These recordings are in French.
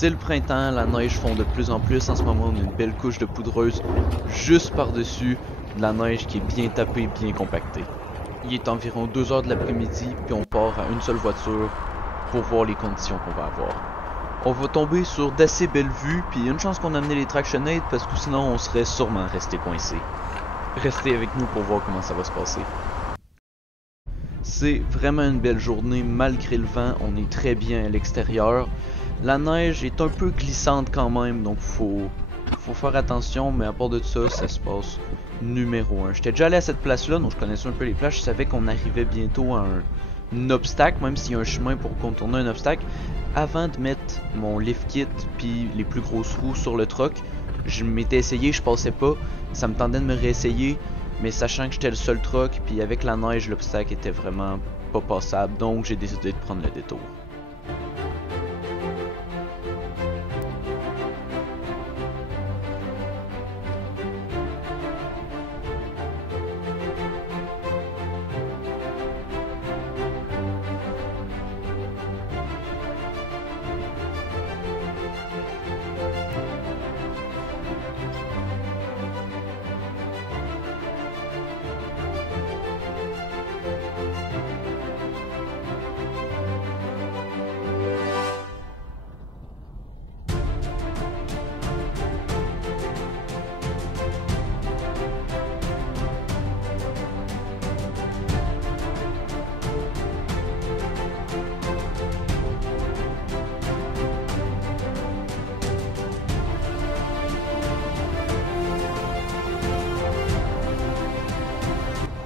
C'est le printemps, la neige fond de plus en plus. En ce moment, on a une belle couche de poudreuse juste par-dessus de la neige qui est bien tapée, bien compactée. Il est environ 2 heures de l'après-midi, puis on part à une seule voiture pour voir les conditions qu'on va avoir. On va tomber sur d'assez belles vues, puis il y a une chance qu'on a amené les Tractionates parce que sinon on serait sûrement resté coincé. Restez avec nous pour voir comment ça va se passer. C'est vraiment une belle journée malgré le vent, on est très bien à l'extérieur. La neige est un peu glissante quand même, donc faut faire attention, mais à part de ça, ça se passe numéro 1. J'étais déjà allé à cette place-là, donc je connaissais un peu les plages, je savais qu'on arrivait bientôt à un obstacle, même s'il y a un chemin pour contourner un obstacle. Avant de mettre mon lift kit puis les plus grosses roues sur le truck, je m'étais essayé, je passais pas, ça me tentait de me réessayer, mais sachant que j'étais le seul truck, puis avec la neige, l'obstacle était vraiment pas passable, donc j'ai décidé de prendre le détour.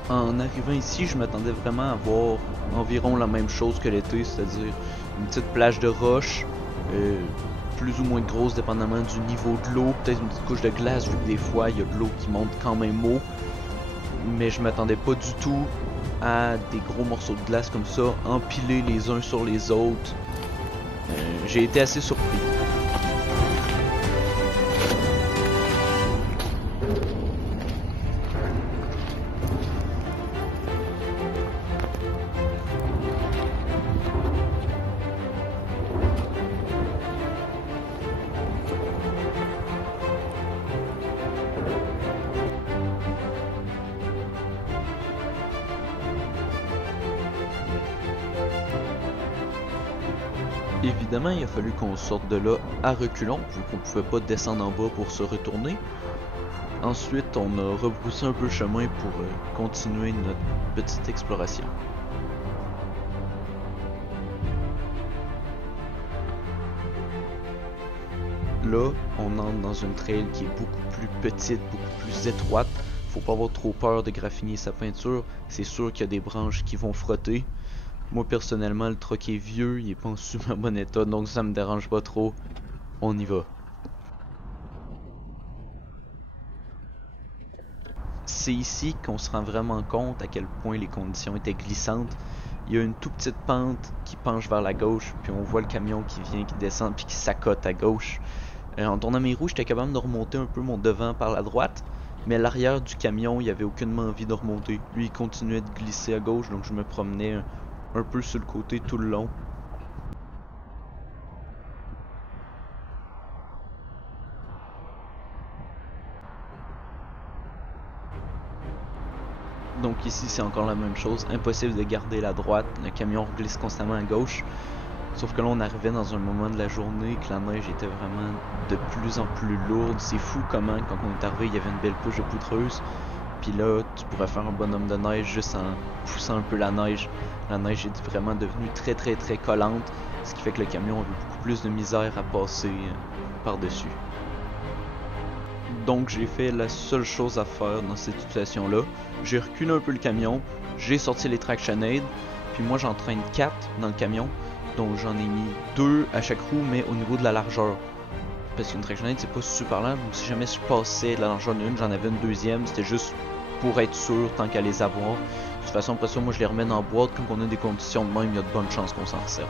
En arrivant ici, je m'attendais vraiment à voir environ la même chose que l'été, c'est-à-dire une petite plage de roches, plus ou moins grosse dépendamment du niveau de l'eau, peut-être une petite couche de glace vu que des fois il y a de l'eau qui monte quand même haut, mais je m'attendais pas du tout à des gros morceaux de glace comme ça, empilés les uns sur les autres. J'ai été assez surpris. Évidemment, il a fallu qu'on sorte de là à reculons, vu qu'on pouvait pas descendre en bas pour se retourner. Ensuite, on a rebroussé un peu le chemin pour continuer notre petite exploration. Là, on entre dans une trail qui est beaucoup plus petite, beaucoup plus étroite. Faut pas avoir trop peur de graffiner sa peinture, c'est sûr qu'il y a des branches qui vont frotter. Moi personnellement, le truck est vieux, il est pas en super bon état, donc ça me dérange pas trop. On y va. C'est ici qu'on se rend vraiment compte à quel point les conditions étaient glissantes. Il y a une toute petite pente qui penche vers la gauche, puis on voit le camion qui vient, qui descend, puis qui s'accote à gauche. En tournant mes roues, j'étais capable de remonter un peu mon devant par la droite, mais l'arrière du camion, il avait aucunement envie de remonter. Lui, il continuait de glisser à gauche, donc je me promenais un peu sur le côté tout le long. Donc ici c'est encore la même chose, impossible de garder la droite, le camion glisse constamment à gauche. Sauf que là on arrivait dans un moment de la journée que la neige était vraiment de plus en plus lourde. C'est fou comment quand on est arrivé il y avait une belle couche de poudreuse. Puis là, tu pourrais faire un bonhomme de neige juste en poussant un peu la neige. La neige est vraiment devenue très très très collante, ce qui fait que le camion avait beaucoup plus de misère à passer par-dessus. Donc j'ai fait la seule chose à faire dans cette situation-là. J'ai reculé un peu le camion, j'ai sorti les Tractionates, puis moi j'entraîne 4 dans le camion, donc j'en ai mis 2 à chaque roue, mais au niveau de la largeur. Parce qu'une Tractionate c'est pas super large, donc si jamais je passais de la largeur d'une, j'en avais une deuxième, c'était juste pour être sûr tant qu'à les avoir. De toute façon, après ça, moi je les remets dans la boîte, quand on a des conditions de même, il y a de bonnes chances qu'on s'en resserve.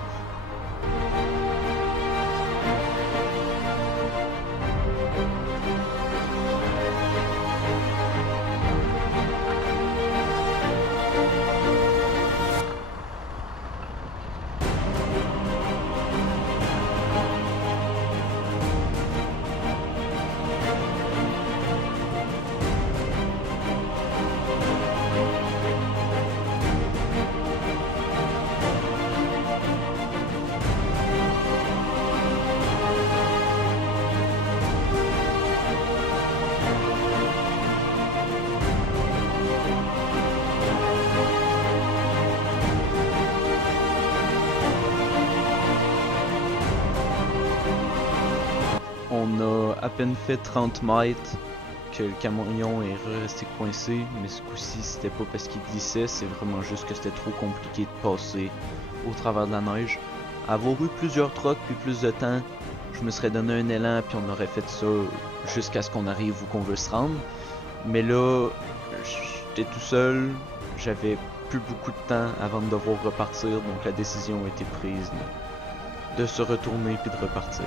à peine fait 30 mètres que le camion est resté coincé, mais ce coup-ci c'était pas parce qu'il glissait, c'est vraiment juste que c'était trop compliqué de passer au travers de la neige. Avoir eu plusieurs trucks puis plus de temps, je me serais donné un élan puis on aurait fait ça jusqu'à ce qu'on arrive où qu'on veut se rendre. Mais là, j'étais tout seul, j'avais plus beaucoup de temps avant de devoir repartir, donc la décision a été prise de se retourner puis de repartir.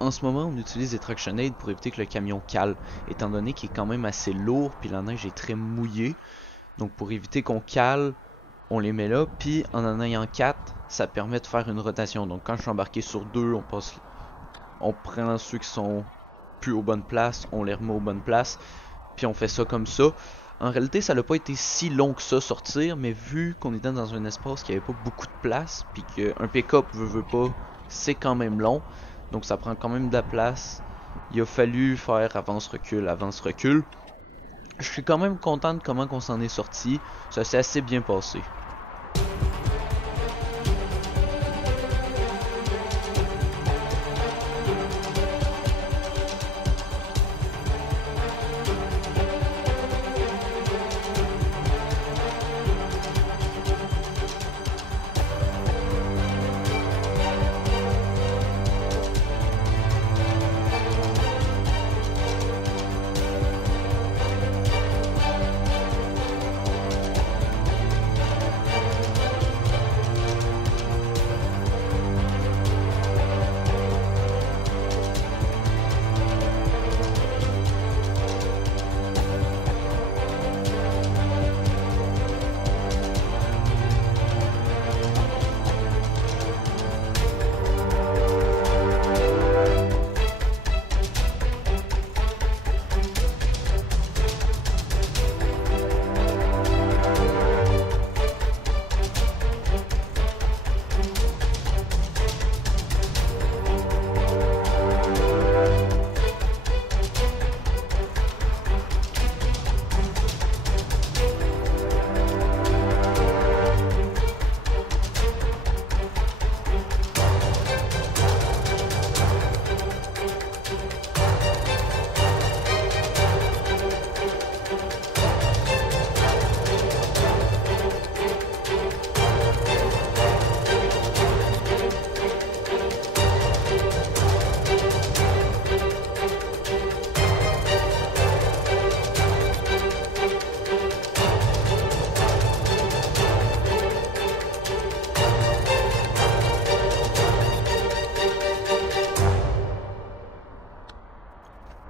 En ce moment, on utilise des traction aids pour éviter que le camion cale, étant donné qu'il est quand même assez lourd puis la neige est très mouillée. Donc pour éviter qu'on cale, on les met là, puis en ayant 4, ça permet de faire une rotation. Donc quand je suis embarqué sur 2, on prend ceux qui sont plus aux bonnes places, on les remet aux bonnes places, puis on fait ça comme ça. En réalité, ça n'a pas été si long que ça sortir, mais vu qu'on était dans un espace qui avait pas beaucoup de place, puis qu'un pick-up veut pas, c'est quand même long, donc ça prend quand même de la place. Il a fallu faire avance-recul, avance-recul. Je suis quand même content de comment on s'en est sorti, ça s'est assez bien passé.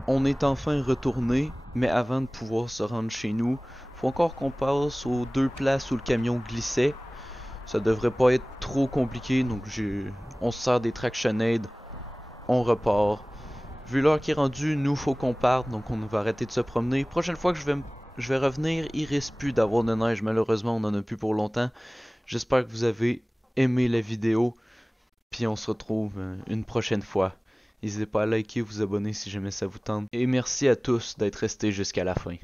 On est enfin retourné, mais avant de pouvoir se rendre chez nous, faut encore qu'on passe aux 2 places où le camion glissait. Ça devrait pas être trop compliqué, donc on se sert des traction aids, on repart. Vu l'heure qui est rendue, nous faut qu'on parte, donc on va arrêter de se promener. Prochaine fois que je vais revenir, il risque plus d'avoir de neige, malheureusement on en a plus pour longtemps. J'espère que vous avez aimé la vidéo, puis on se retrouve une prochaine fois. N'hésitez pas à liker, vous abonner si jamais ça vous tente. Et merci à tous d'être restés jusqu'à la fin.